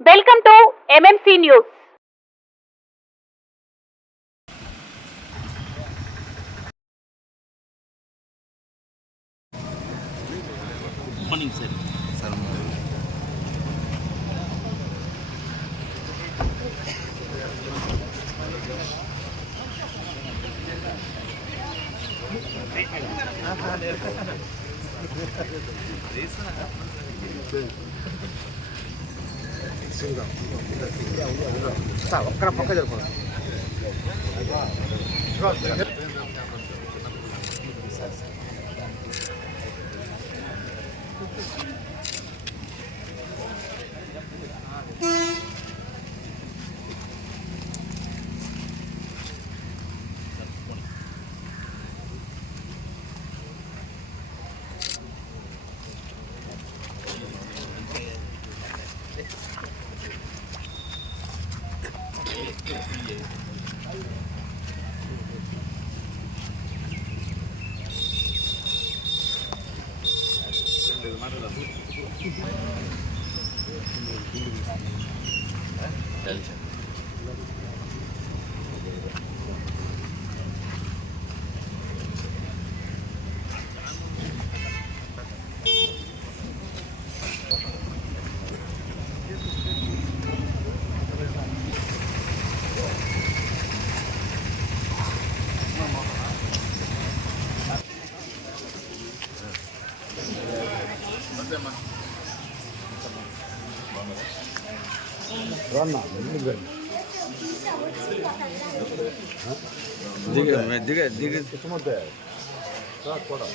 Welcome to MMC news. Morning sir. ఒక్కడ పక్క జరుపు దిగ దిగ కూడా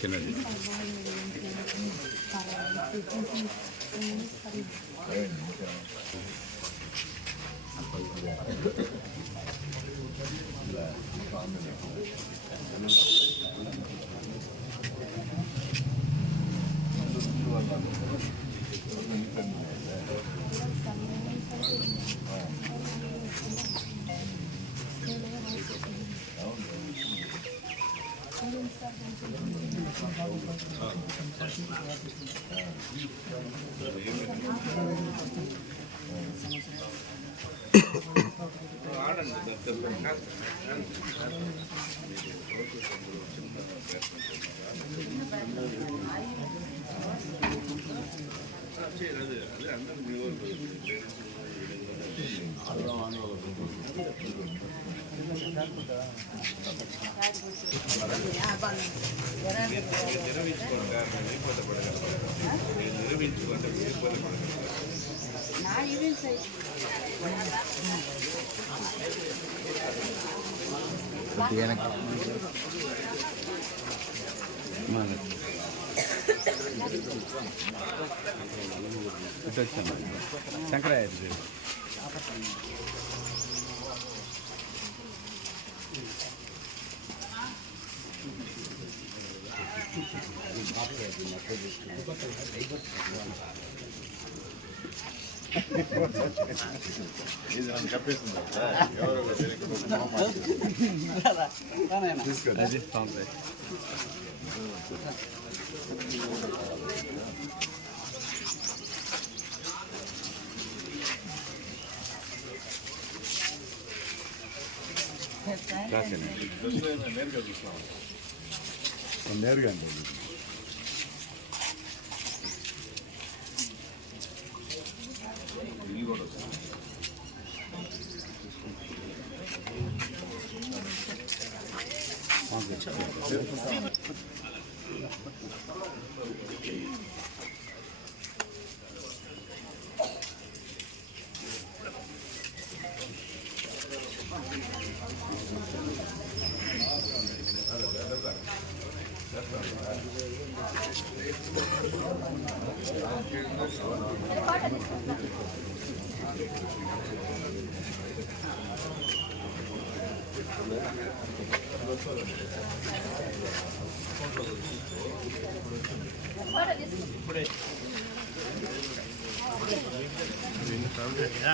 చిన్నది ఇటు వచ్చాను శంకరయ్య ఇది నన్ను కప్పేస్తుంది ఎవరో నేరుగా చూస్తున్నాం నేరుగా అండి ఇది కూడా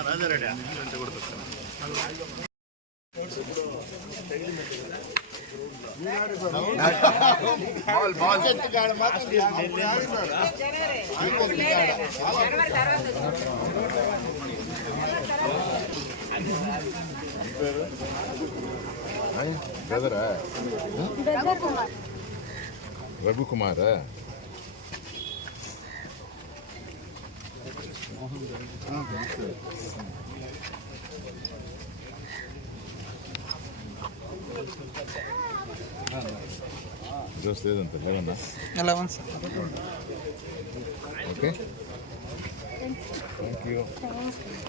రాజారెడ్డి అంటే కూడా బ్రదరా రఘుకుమారా జోస్ లేదంత 11 సార్ ఓకే థ్యాంక్ యూ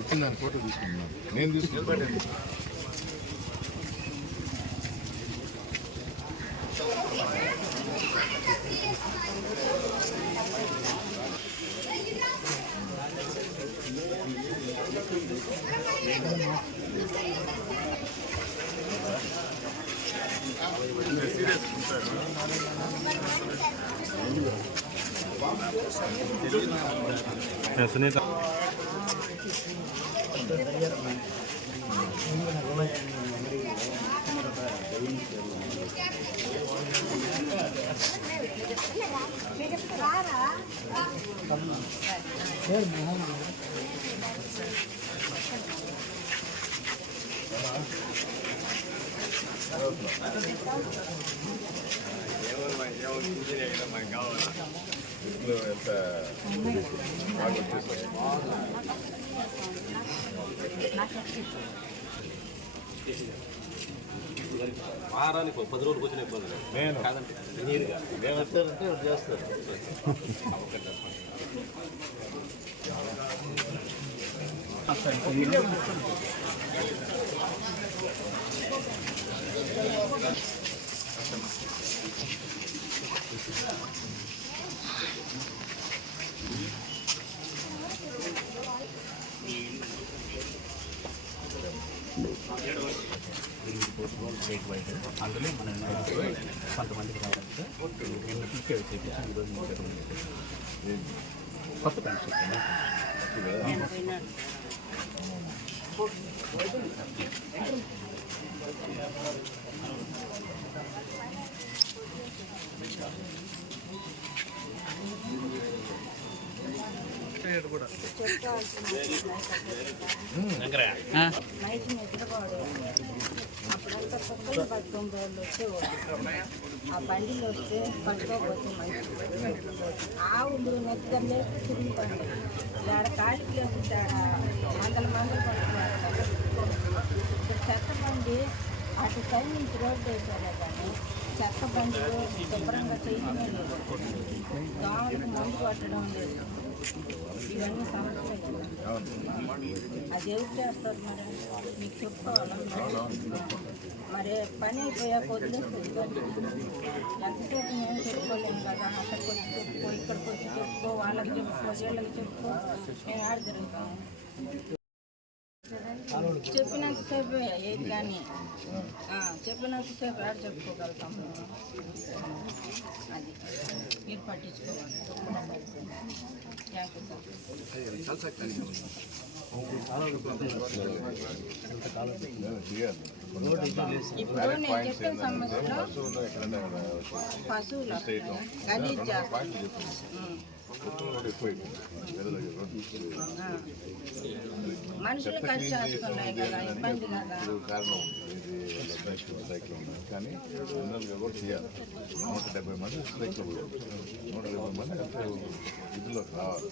ఇచ్చిన ఫోటో తీసుకున్నాను నేను తీసుకున్నాను సునీత ఎంత బాగా వచ్చేసాయి వారానికి 10 రోజులకు వచ్చిన ఇబ్బంది లేదు. నేను కాదంటే నీరుగా నేను వచ్చారంటే చేస్తారు అందులో మనం కొంతమందికి రావాలంటే నిన్న పీకే వచ్చేసి ఈరోజు కొత్త పెన్షన్ నైట్ నిద్రపోడు అప్పుడంతా కుక్కలు పట్టుకుని వాళ్ళు వచ్చేవాళ్ళు ఆ బండిలో వస్తే పట్టుకోకపోతే మంచి ఆవులు నెత్తలే తిరుగుతాడు ఆడ కాలికి లేకుంటే ఆడ మందలు పట్టుకున్నారు ఇక్కడ చెత్త బండి అటు సైడ్ నుంచి రోడ్డు వేసారే కానీ చెత్త బండిలో శుభ్రంగా చేయడమే లేదు దోమలకు మందు పట్టడం లేదు ఇవన్నీ సమస్యలు అది ఎవరు చేస్తారు మరి మీకు చెప్పుకోవాలన్నా మరి పని అయిపోయాక వదిలేస్తుంది ఎంతసేపు మేము చెప్పుకోలేము కదా అక్కడికి వచ్చి చెప్పుకో ఇక్కడికి వచ్చి చెప్పుకో వాళ్ళకి చెప్పుకో వీళ్ళకి చెప్పుకో మేము ఆడ జరుగుతాము చెప్పినంతసేపు ఏది కానీ చెప్పినంతసేపు ఆడ చెప్పుకోగలుగుతాం అది మీరు పట్టించుకోవాలి ఇప్పుడు నేను చెప్పిన సమస్యలో పశువులు గలీజ్ చేస్తారు మనుషులు ఖర్చు చేస్తున్నాయి కదా ఇబ్బంది కదా కారణం కానీ జనరల్గా కూడా చేయాలి 170 మంది స్ట్రైక్లో 170 మంది ఇదిలో రావాలి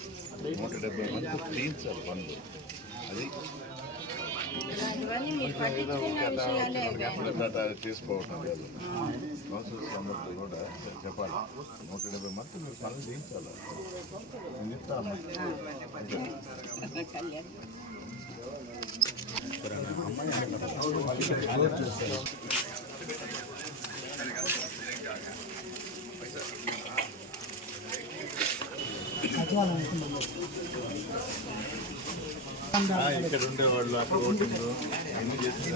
170 మంది తీయించాలి పనులు అది ఇవన్నీ మీరు పట్టించుకునే విషయాలే చేసుకోవటం లేదు కౌన్సిల్స్ అందరికీ కూడా చెప్పాలి 170 మంది మీరు పనులు చేయించాలి నేను చెప్తాను ఇక్కడ ఉండేవాళ్ళు అక్కడ ఓటింగ్ అన్ని చేసి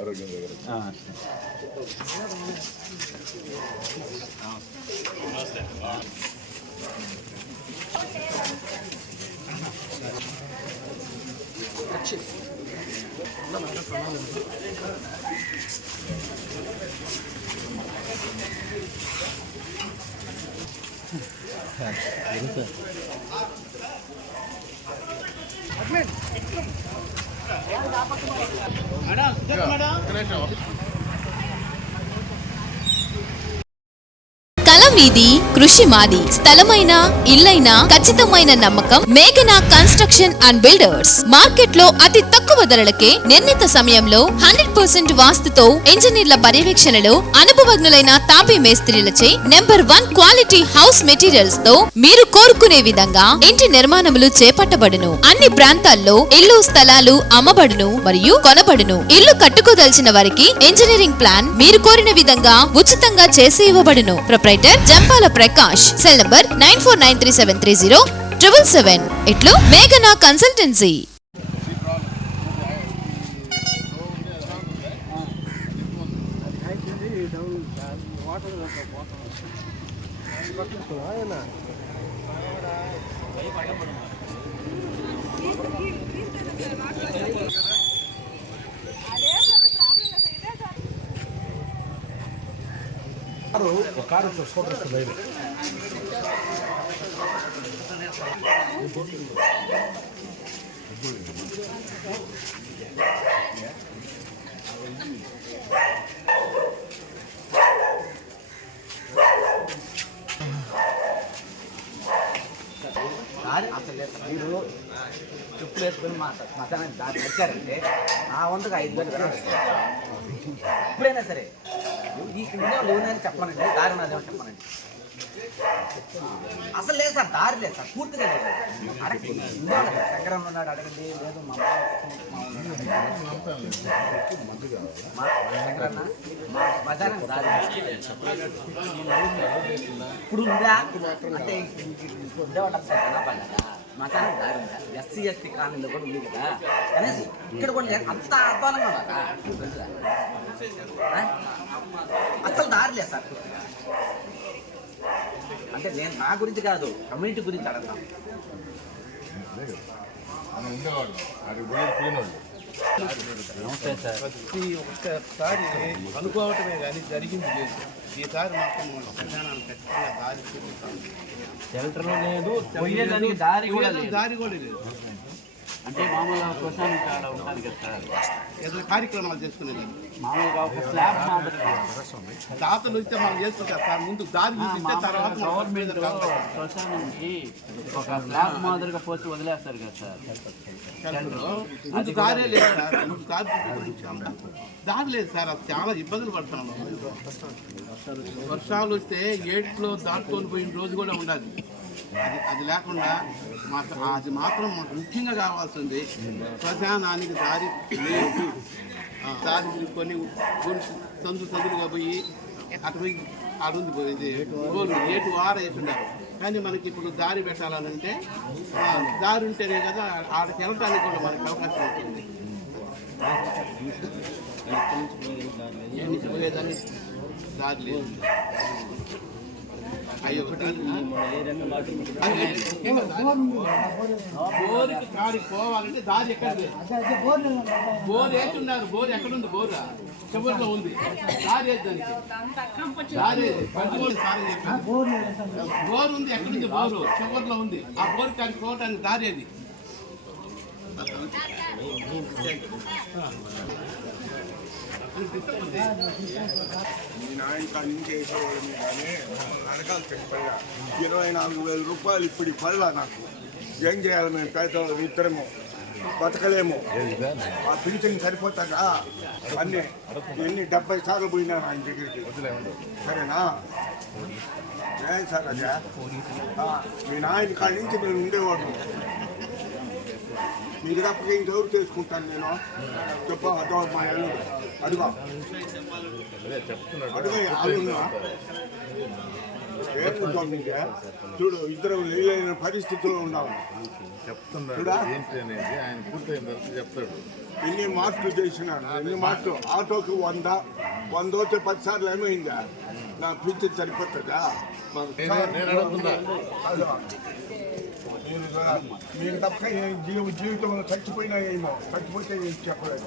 ఆరోగ్యం దగ్గర మీది, కృషి మాది. స్థలమైన, ఇల్లైనా ఖచ్చితమైన నమ్మకం మేఘనా కన్స్ట్రక్షన్ అండ్ బిల్డర్స్. మార్కెట్ లో అతి తక్కువ ధరలకే నిర్ణీత సమయంలో 100% వాస్తుతో ఇంజనీర్ల పర్యవేక్షణలో అనుభవజ్ఞులైన తాపీ మేస్త్రీలచే నెంబర్ 1 క్వాలిటీ హౌస్ మెటీరియల్స్ తో మీరు కోరుకునే విధంగా ఇంటి నిర్మాణములు చేపట్టబడును. అన్ని ప్రాంతాల్లో ఇల్లు స్థలాలు అమ్మబడును మరియు కొనబడును. ఇల్లు కట్టుకోదలిచిన వారికి ఇంజనీరింగ్ ప్లాన్ మీరు కోరిన విధంగా ఉచితంగా చేసి ఇవ్వబడును. Proprietor Jampala Prakash. Cell number 9493730777. ఇట్లు మేఘనా కన్సల్టెన్సీ. అసలు మీరు చెప్పులు వేసుకొని మతానికి దారి వచ్చారంటే ఆ వందకు 5,000 ఎప్పుడైనా సరే ఈ ఎవరైనా చెప్పమనండి, దారి నాదేమో చెప్పమనండి. అసలు లేదు సార్, దారి లేదు సార్, పూర్తిగా లేదు. అడగండి, శంకరమ్మ ఉన్నాడు అడగండి, లేదు మా శంకరన్న మా బజారానికి దారి ఇప్పుడు ఉందా అంటే ఉండేవాళ్ళు మతానికి దారి ఉందా? ఎస్సీ ఎస్టీ కాలనీలో కూడా ఉంది కదా, అనేసి ఇక్కడ కూడా అంత అధ్వానంగా ఉన్నారా? అసలు దారి లేదు సార్. అంటే నేను నా గురించి కాదు, కమ్యూనిటీ గురించి అడగతాను. నమస్తే సార్. ప్రతి ఒక్కసారి అనుకోవటమే కానీ జరిగింది లేదు. ఈసారి మాత్రం ప్రధానాన్ని ఖచ్చితంగా దారి చూపిస్తాను. షెల్టర్లో లేదు, పోయేదానికి దారి కూడా లేదు. దారి కూడా లేదు. అంటే మామూలుగా శ్మశానం కాడ ఉంటాను కదా సార్, ఏదో కార్యక్రమాలు చేసుకునేది మామూలుగా ఒక స్లాబ్ మాదిరిగా దాతలు ఇస్తే మనం చేసుకుంటాం సార్. ముందు దారి చూపిస్తే తర్వాత గవర్నమెంట్ శ్మశానంకి ఒక స్లాబ్ మాదిరిగా పోసి వదిలేస్తారు కదా సార్. ముందు దారే లేదు సార్. ముందు దారి చూపించాము, దారి లేదు సార్. అది చాలా ఇబ్బందులు పడుతున్నాము. వర్షాలు వస్తే ఏట్లో దాటుకొని పోయిన రోజు కూడా ఉండాలి. అది లేకుండా మాకు అది మాత్రం మాకు ముఖ్యంగా కావాల్సింది. శ్మశానానికి దారి లేదు. దారి తిరుగుకొని సందులుగా పోయి అటు పోయి అడుంది పోయింది రోడ్లు ఏటు వారేస్తున్నారు. కానీ మనకి ఇప్పుడు దారి పెట్టాలంటే దారి ఉంటేనే కదా ఆడికి వెళ్ళటానికి కూడా మనకి అవకాశం ఉంటుంది. పోయేదానికి దారి లేదు. బోరుకి కాడికి పోవాలంటే దారి ఎక్కడ లేదు. బోరు వేస్తున్నారు. బోరు ఎక్కడుంది? బోరు చివరిలో ఉంది. దారి వేసి దానికి దారి బోరు ఉంది. ఎక్కడుంది? బోరు చివరిలో ఉంది. ఆ బోరు కాడికి పోవడానికి దారి అది. మీ నాయన కాడి నుంచి వేసేవాళ్ళని కానీ అడగాలి చెప్పగా 24,000 రూపాయలు ఇప్పుడు పల్ల నాకు ఏం చేయాలి? మేము పేదలు ఇద్దరము బతకలేము. ఆ పింఛన్ సరిపోతాగా అన్నీ ఎన్ని 70 సార్లు పోయినా ఆయన దగ్గరికి. సరేనా? ఏం సార్ అదే మీ నాయన కాడి నుంచి మేము ఉండేవాడు. మీరు తప్పక ఇంకెవరు చేసుకుంటాను నేను చెప్ప అదో మా అడుగు అడుగు అడుగున్నా చూడు, ఇద్దరు లేని పరిస్థితుల్లో ఉన్నాము. చెప్తున్నా ఆయన పూర్తయిన తర్వాత చెప్తాడు. ఎన్ని మార్కులు చేసినాను, ఎన్ని మార్కులు. ఆటోకి 100 వచ్చే 10 సార్లు ఏమైందా? నా పిచ్చి సరిపోతుందా? మీరు తప్ప జీవితంలో చచ్చిపోయినా ఏమో, చచ్చిపోతే చెప్పలేదు.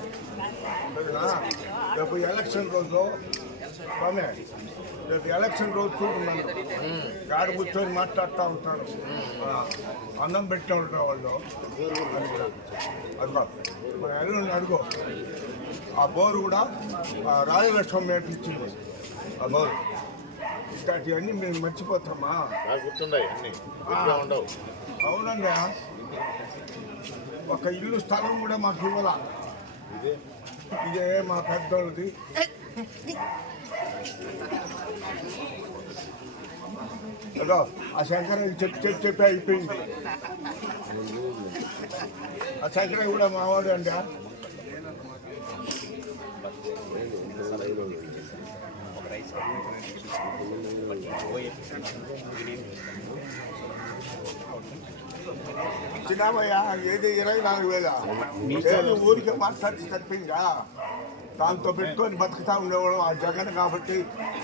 రేపు ఎలక్షన్ రోజు రేపు ఎలక్షన్ రోజు చూడున్నాను. గాడ కూర్చొని మాట్లాడుతూ ఉంటాను. అన్నం పెట్టే ఉంటారు వాళ్ళు. అదిగో మన ఎల్లుండి అడుగు. ఆ బోరు కూడా రాజలక్ష్మి మేపించింది. ఆ బోరు ఇట్లాంటివన్నీ మేము మర్చిపోతామా? నాకు గుర్తుండయి అన్ని గుర్తుగా ఉండవు. అవునండి, ఒక ఇల్లు స్థలం కూడా మాకు ఇవ్వాల. ఇదే మా పెద్దోళ్ళది. అదో ఆ శంకరయ్య చెప్పి అయిపోయింది. ఆ శంకరయ్య కూడా మావాడు అండి. చిన్నమయ్య ఏది 24,000 ఊరికి మాట్లాడి తప్పిందా? దాంతో పెట్టుకొని బతుకుతా ఉండేవాడు. ఆ జగన్ కాబట్టి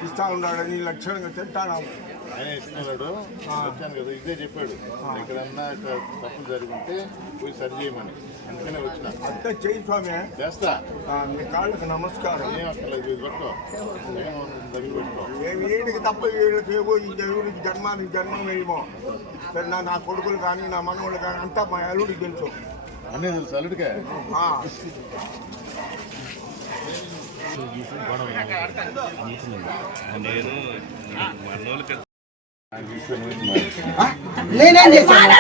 ఇస్తా ఉన్నాడని లక్షణంగా తింటాను. ఆయన ఇస్తున్నాడు, వచ్చాను కదా, ఇదే చెప్పాడు. ఎక్కడన్నా తప్పు జరిగితే పోయి సరి చేయమని, అందుకనే వచ్చిన. అంతే చేయి స్వామి, చేస్తా. మీ కాళ్ళకి నమస్కారం. ఏం అక్కర్లేదు, ఇది పట్టుకో, దగ్గర పెట్టుకో. మేము వీడికి తప్ప వీడికి ఏవో ఈ దేవుడికి జన్మానికి జన్మం వేయమో. సరే, నా కొడుకులు కానీ నా మనవాళ్ళు కానీ అంతా మా అల్లుడికి తెలుసు. అన్నీ తెలుసు అల్లుడికే. నేను మనోళ్ళకి నేనేం చేశాను?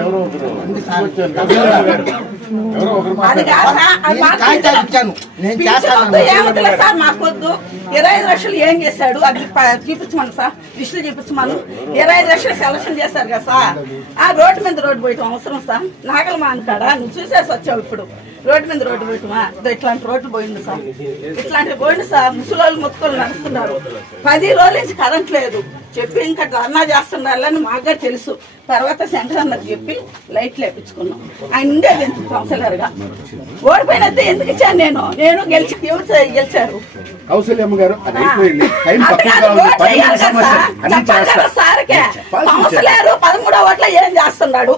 ఎవరో ఒకరు కాగితాలు ఇచ్చాను. నేను ఏమవుతుంది సార్ మాకొద్దు. 25 లక్షలు ఏం చేశాడు అది చూపించమను సార్, లిస్టులు చూపించమను. 25 లక్షలు సెలక్షన్ చేశారు కదా సార్. ఆ రోడ్డు మీద రోడ్డు పోయటం అవసరం సార్? నాగలమాన్ కాడ నువ్వు చూసేసి వచ్చావు. ఇప్పుడు రోడ్డు మీద రోడ్డు పోయటమా? ఇట్లాంటి రోడ్లు పోయింది సార్, ఇట్లాంటివి పోయింది సార్. ముసలోళ్ళు మొత్తుకొని నడుస్తున్నారు. 10 రోజుల నుంచి కరెంట్ లేదు చెప్పి ఇంకా ధర్నా చేస్తున్నారని మాకు తెలుసు. తర్వాత సెంటర్ అన్నది చెప్పి లైట్లు వేపించుకున్నాం. ఆయన ఉండేది ఎందుకు కౌన్సిలర్గా? ఓడిపోయినట్టే ఎందుకు ఇచ్చాను నేను గెలిచారు కౌశల్యమ్మ గారు. సార్కే కౌన్సిలర్ 13వ ఓట్ల ఏం చేస్తున్నాడు?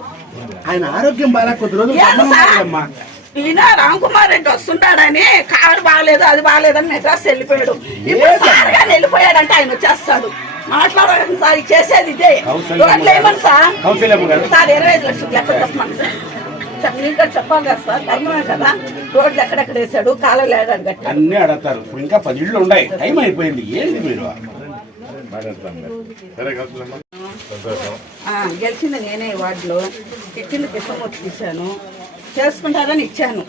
ఆయన ఆరోగ్యం బాగా కొద్ది రోజులు ఈయన రామ్కుమార్ రెడ్డి వస్తుంటాడని కారు బాగలేదు అది బాగలేదని మెడ్రాస్ వెళ్ళిపోయాడు. ఇప్పుడు సార్ గాని వెళ్ళిపోయాడంటే ఆయన వచ్చేస్తాడు. మాట్లాడాలి సార్, చేసేది ఇదే. రోడ్లు ఏమని సార్ 25 లక్షలు లెక్క చెప్పమని సార్. ఇంకా చెప్పాలి కదా సార్, టైమే కదా. రోడ్లు ఎక్కడెక్కడ వేసాడు, కాలువలు ఏడాడు గట్టి అన్నీ అడతారు. ఇంకా 10 ఇళ్ళు ఉన్నాయి, టైం అయిపోయింది. ఏంటి మీరు గెలిచింది నేనే వార్డులో, ఇచ్చింది కృష్ణమూర్తి ఇచ్చాను, చేసుకుంటారని ఇచ్చాను.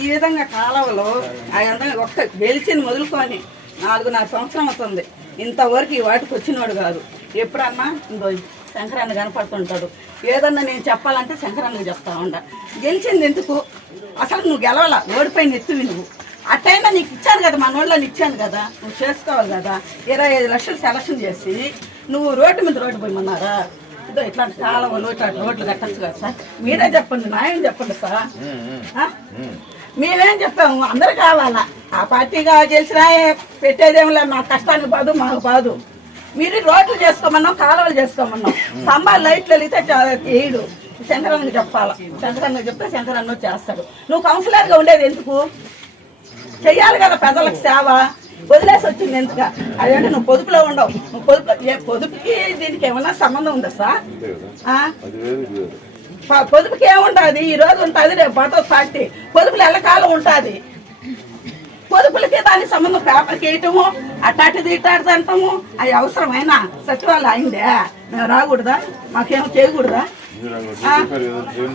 ఈ విధంగా కాలువలో ఆ ఒక్క గెలిచింది మొదలుకొని 4 సంవత్సరం అవుతుంది. ఇంతవరకు ఈ వాటికి వచ్చినవాడు కాదు. ఎప్పుడన్నా ఇంకో శంకరన్న కనపడుతుంటాడు. ఏదన్నా నేను చెప్పాలంటే శంకరన్నకు చెప్తా ఉండ. గెలిచింది ఎందుకు? అసలు నువ్వు గెలవాల, ఓడిపోయిన ఎత్తువి నువ్వు. అట్టయినా నీకు ఇచ్చాను కదా, మన వాళ్ళని ఇచ్చాను కదా, నువ్వు చేసుకోవాలి కదా. 25 లక్షలు సెలక్షన్ చేసి నువ్వు రోడ్డు మీద రోడ్డు పోయమన్నారా? ఇదో ఇట్లాంటి కాలువలు ఇట్లాంటి రోడ్లు కట్టచ్చు కదా సార్. మీరే చెప్పండి, నాయం చెప్పండి సార్. మేమేం చెప్పాము? అందరు కావాలా. ఆ పార్టీగా గెలిచినా పెట్టేదేం లేదు. మా కష్టానికి బాదు, మాకు బాదు. మీరు రోడ్లు చేసుకోమన్నాం, కాలువలు చేసుకోమన్నాం. స్తంభాలు లైట్లు వెళితే వేయడు. శంకరన్నకి చెప్పాలా. శంకరన్నకి చెప్తే శంకరన్న చేస్తాడు. నువ్వు కౌన్సిలర్గా ఉండేది ఎందుకు? చెయ్యాలి కదా ప్రజలకు సేవ. వదిలేసి వచ్చింది ఎందుకు? అదేంటే నువ్వు పొదుపులో ఉండవు. నువ్వు పొదుపుకి దీనికి ఏమన్నా సంబంధం ఉందా సార్? పొదుపుకి ఏముంటుంది? ఈ రోజు ఉంటుంది, రేపు పోతుంది పార్టీ. పొదుపులు ఎల్లకాలం ఉంటుంది. పొదుపులకి దానికి సంబంధం. పేపర్కి వేయటము, అట్టాటిది ఇట్టాటిది అంటాము. అవి అవసరమైనా సచివాలయం అయిందే? మేము రాకూడదా? మాకేమో చేయకూడదా?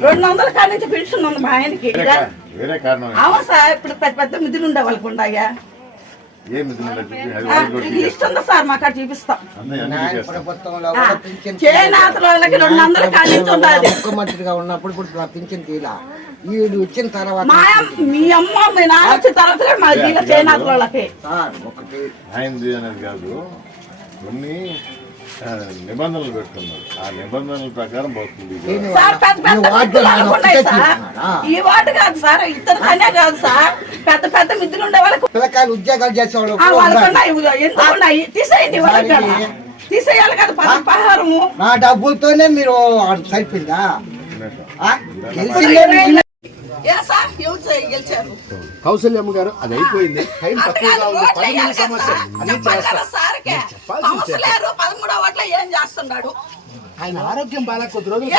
200 కాడి నుంచి పెన్షన్ ఉంది మా ఆయనకి. అవును సార్, ఇప్పుడు పెద్ద పెద్ద మిద్దులు ఉండే వాళ్ళకి ఉండగా లిస్ట్ ఉందా సార్? మాకు అక్కడ చూపిస్తాం. చేనేతల వాళ్ళకి 200 కాడి నుంచి ఉండాలి. ముఖ్యమంత్రిగా ఉన్నప్పుడు పింఛన్ తీలా వీడు వచ్చిన తర్వాత మీ అమ్మ మీ నాన్న వచ్చిన తర్వాత మా దీని చేనేతల వాళ్ళకి అయింది అనేది కాదు, కొన్ని నిబంధనలు పెట్టుకున్నారు. ఆ నిబంధనల ప్రకారం పోతుంది. సార్ పెద్ద పెద్ద మిద్దులు అనుకున్నాయి సార్. ఈ వార్డు కాదు సార్, ఇతర కనే కాదు సార్. పెద్ద పెద్ద మిద్దులు ఉండే వాళ్ళకి పిల్లకాయలు ఉద్యోగాలు చేసేవాళ్ళు ఎందుకున్నాయి? తీసేయండి వాళ్ళకి, తీసేయాలి కదా పదహారము. నా డబ్బులతోనే మీరు సరిపోయిందా? గెలిచారు కౌశల్యమ్మ గారు. అది అయిపోయింది, టైం తక్కువగా ఉంది. 10 సమస్య అన్ని కౌన్సిలర్ 13వ ఓట్ల ఏం చేస్తున్నాడు? ఆయన ఆరోగ్యం బాగా కొద్ది రోజులు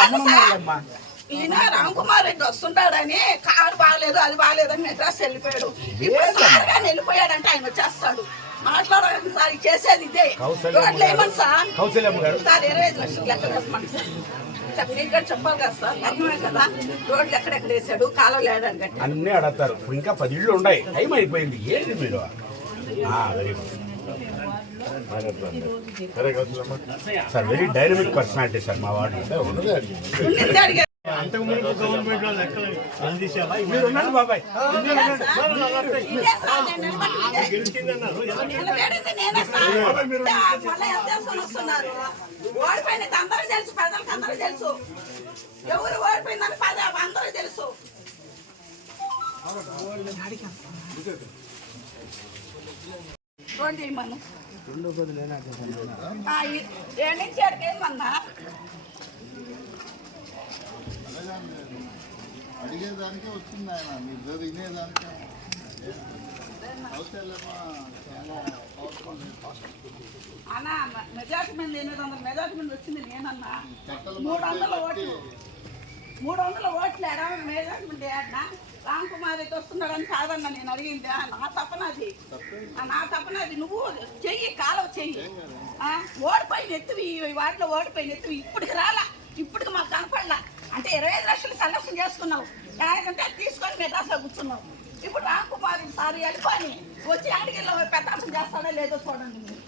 ఈయన రామ్కుమార్ రెడ్డి వస్తుంటాడని కారు బాగలేదు అది బాగలేదని మెడ్రాస్ వెళ్ళిపోయాడు. ఇప్పుడు సార్ గాని వెళ్ళిపోయాడంటే ఆయన వచ్చేస్తాడు. మాట్లాడాలి సార్, చేసేది ఇదే. రోడ్లు వేయమని సార్, సార్ 25 లక్షలు లెక్క చెప్పమని సార్. మీకు కూడా చెప్పాలి కదా సార్, అర్థమే కదా. రోడ్లు ఎక్కడెక్కడ వేసాడు, కాలువలు వేయడానికి గట్టి అన్నీ అడతారు. ఇంకా 10 ఇళ్ళు ఉన్నాయి, టైం అయిపోయింది. ఏంటి మీరు? Very good sir, very dynamic personality sir మా వార్డు. అడిగారు. గవర్నమెంట్ వాళ్ళు ఎక్కడ అందించాలా? మీరు ఉన్నారు బాబాయ్. ఇదే సార్, నేను నిలబెడితే నేనే సార్. మళ్ళీ ఎంత చేసుకొని వస్తున్నారు? ఓడిపోయినది అందరూ తెలుసు, ప్రజలకు అందరూ తెలుసు. ఎవరు ఓడిపోయిందని అందరూ తెలుసు. రెండు ఇమ్మను 7 నుంచి 7 ఏమన్నా అడిగేదానికే వచ్చింది ఆయన, మీరు వినేదానికే. అన్నా మెజార్టీ మంది 800 మెజార్టీ మంది వచ్చింది నేనన్నా. 300 ఓట్లు 300 ఓట్లు ఏడా మెజార్టీ మంది ఏడనా? రామ్ కుమార్ అయితే వస్తున్నాడని కాదన్నా నేను అడిగింది. నా తప్పనది నువ్వు చెయ్యి, కాలువ చెయ్యి. ఓడిపోయిన ఎత్తువి, వాటిలో ఓడిపోయిన ఎత్తువి ఇప్పటికి రాలా, ఇప్పటికి మాకు కనపడలా. అంటే 25 లక్షలు సెలక్షన్ చేసుకున్నావు, ఎలాగంటే అది తీసుకొని మెడ్రాస్లో కూర్చున్నావు. ఇప్పుడు రామ్ కుమార్ సార్ వెళ్ళిపోయి వచ్చి అడిగిలో పెద్దాసం చేస్తాడో లేదో చూడండి మీరు.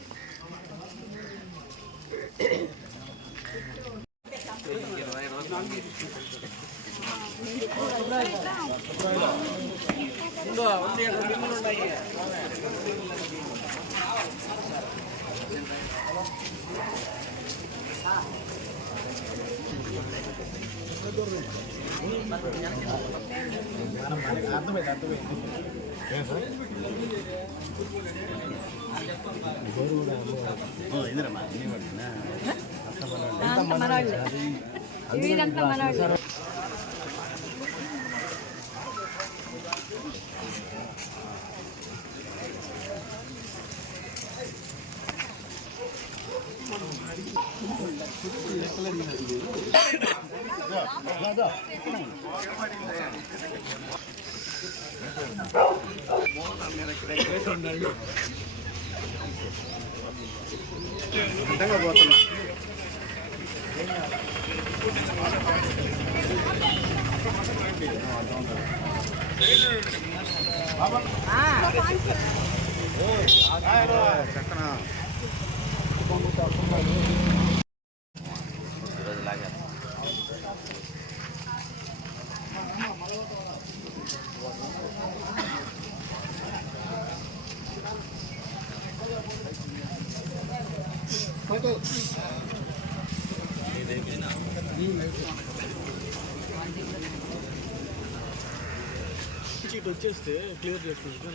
వచ్చేస్తే క్లియర్ చేసుకుంటాం.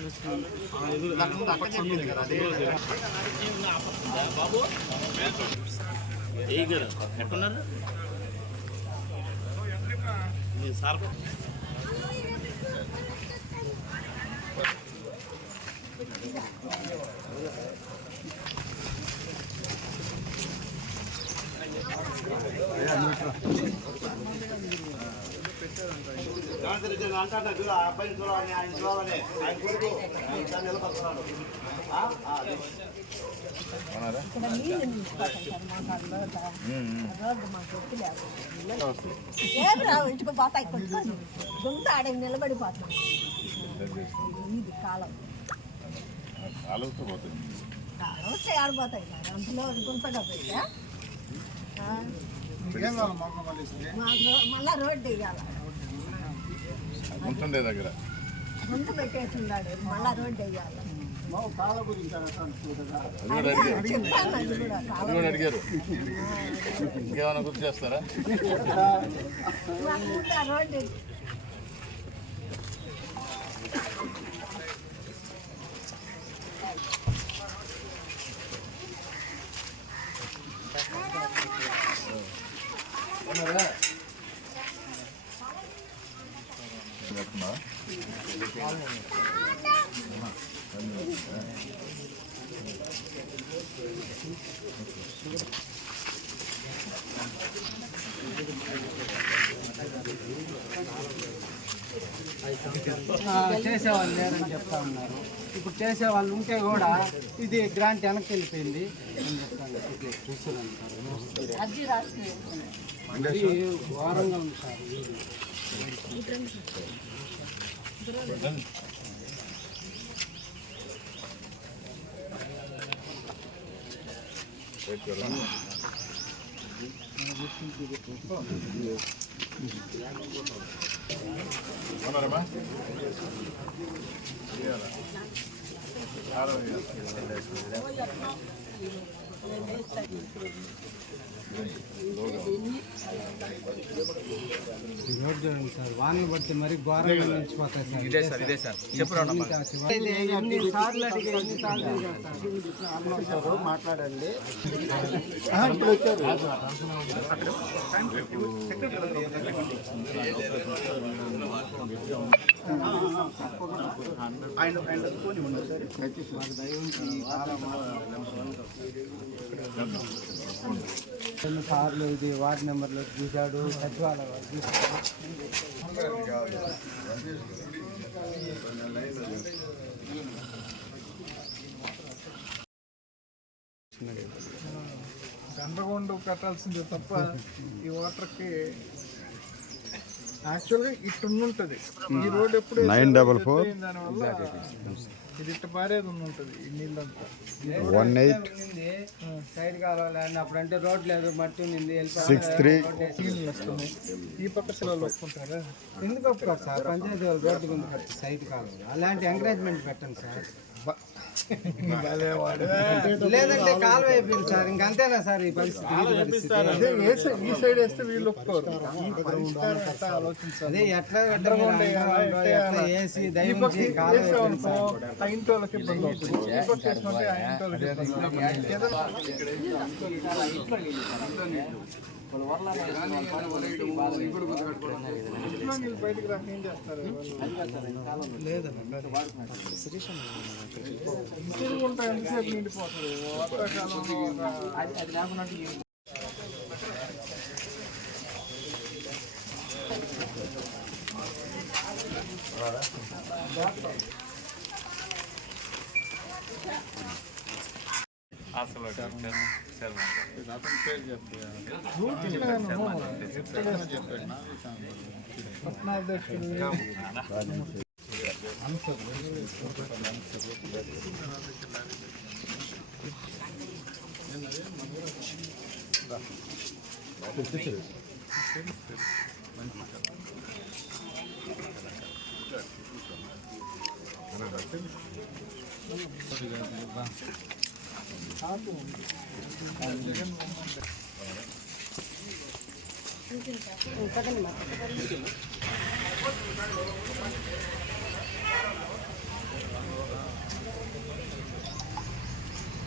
బాబు ఎట్టున్నారు సార్? అబ్బాయిని చూడాలని, ఆయన చూడాలని ఆయన కొడుకు నిలబడుతున్నాడు. ఇంటికి పోతాయి గుంత ఆడే నిలబడిపోతున్నాం. ఇది కాలం వస్తే ఆడిపోతాయి. అందులో గుంతగా పెట్టా మళ్ళా రోడ్డు వేయాలి. గుంటుండే దగ్గర గుంత పెట్టేసి ఉన్నాడు, మళ్ళా రోడ్డు వేయాలి. అడిగారు. ఇంకేమైనా గుర్తు చేస్తారా? రోడ్డు చేసేవాళ్ళు లేరని చెప్తా ఉన్నారు. ఇప్పుడు చేసే వాళ్ళు ఉంటే కూడా ఇది గ్రాంట్ వెనక్కి వెళ్ళిపోయింది అని చెప్తాను. చూస్తున్నాను సార్, ఇది ఘోరంగా ఉంది సార్. రోడ్ చూడండి సార్, వానలు పడితే మరి ఘోరంగా నిలిచిపోతాయి సార్. ఇదే సార్ ఎన్నిసార్లు అడిగి ఎన్నిసార్లు మాట్లాడండి. సార్లు ఇది వార్డు నెంబర్లో చూశాడు, సచివాలయం అండర్గ్రౌండ్ కట్టాల్సిందే తప్ప ఈ వాటర్కి యాక్చువల్గా ఇటు ఉంటుంది. ఈ రోడ్ ఎప్పుడు 944 దానివల్ల ఇది ఇట్ట పారేది ఉంటుంది. ఈ నీళ్ళంతా 18 సైడ్ కావాలి అప్పుడంటే రోడ్ లేదు, మట్టి ఉంది. 63 నీళ్ళు వస్తున్నాయి. ఈ పక్క సెలవులు ఒప్పుకుంటారా? ఎందుకు ఒప్పుకోరు సార్? పంచాయతీ వాళ్ళు రోడ్డు ముందు సైడ్ కావాలి, అలాంటి ఎంకరేజ్మెంట్ పెట్టండి సార్. లేదంటే కాలువ అయిపోయింది సార్, ఇంకంతేనా సార్ ఈ పరిస్థితి? ఈ సైడ్ వేస్తే వీళ్ళు ఒప్పుకోరు. అదే ఎట్లా వేసి దయచేసి ఆ ఇంటి వాళ్ళకి ఇబ్బంది అవుతుంది. ఈ పక్క వేసుకుంటే ఆ ఇంటి వాళ్ళకి ఇబ్బంది. ఇంట్లో నీళ్ళు బయటకు రాక ఏం చేస్తారు? ఉంటాయి, ఎంతసేపు నిండిపోతుంది. వర్షాకాలంలో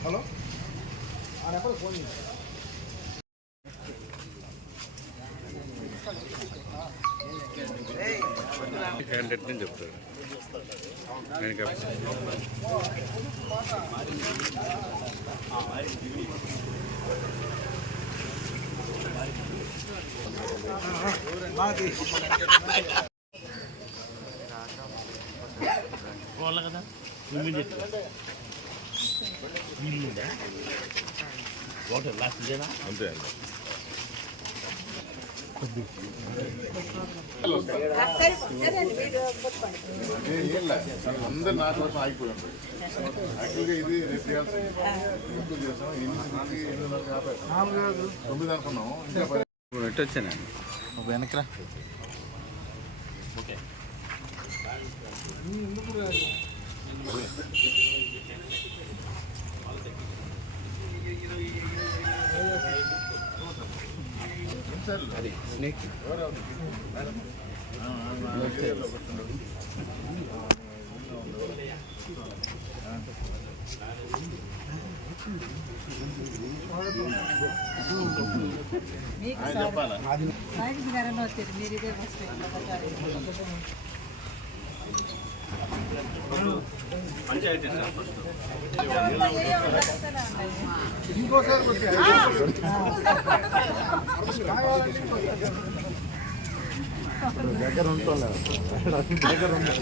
హలో ఎప్పుడు ఫోన్ క్యాండిడేట్ అని చెప్తాడు. వాళ్ళ కదా వాటర్ లాస్ట్ ఇదేనా? అంతే అందరు నా కోసం ఆగిపోయాం. యాక్చువల్గా ఇది రేపు చేయాల్సింది చేస్తాం. 9 అనుకున్నాము. ఎట్టు వచ్చాను వెనకరా. ఓకే అది స్నేక్ చెప్పాలా మీరు ఇదే ఫస్ట్ ఇంకోసారి దగ్గర ఉంటాం దగ్గర ఉంటాం.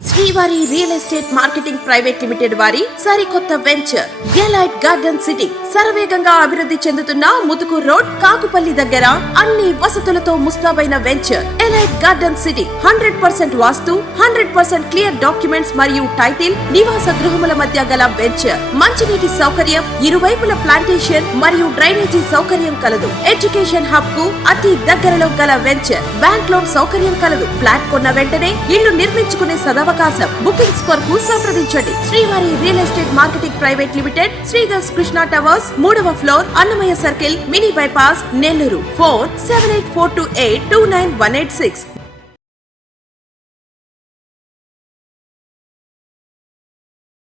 శ్రీవారి real estate marketing private limited వారి సరికొత్త వెంచర్ ఎలైట్ గార్డెన్ సిటీ శరవేగంగా అభివృద్ధి చెందుతున్న ముతుకూర్ రోడ్ కాకుపల్లి దగ్గర అన్ని వసతులతో ముస్తాబైన వెంచర్ ఎలైట్ గార్డెన్ సిటీ 100% వాస్తు 100% క్లియర్ డాక్యుమెంట్స్ మరియు టైటిల్ నివాస గృహముల మధ్య గల వెంచర్ మంచినీటి సౌకర్యం ఇరువైపుల ప్లాంటేషన్ మరియు డ్రైనేజీ సౌకర్యం కలదు ఎడ్యుకేషన్ హబ్ కు అతి దగ్గరలో గల వెంచర్ బ్యాంక్ లోన్ సౌకర్యం కలదు ఫ్లాట్ కొన్న వెంటనే ఇల్లు నిర్మించుకునే సదవకాశం బుకింగ్స్ కొరకు సంప్రదించండి Srivari real estate marketing private limited Sridhar's Krishna towers 3వ floor Annamayya circle mini bypass Nellore phone 7842829186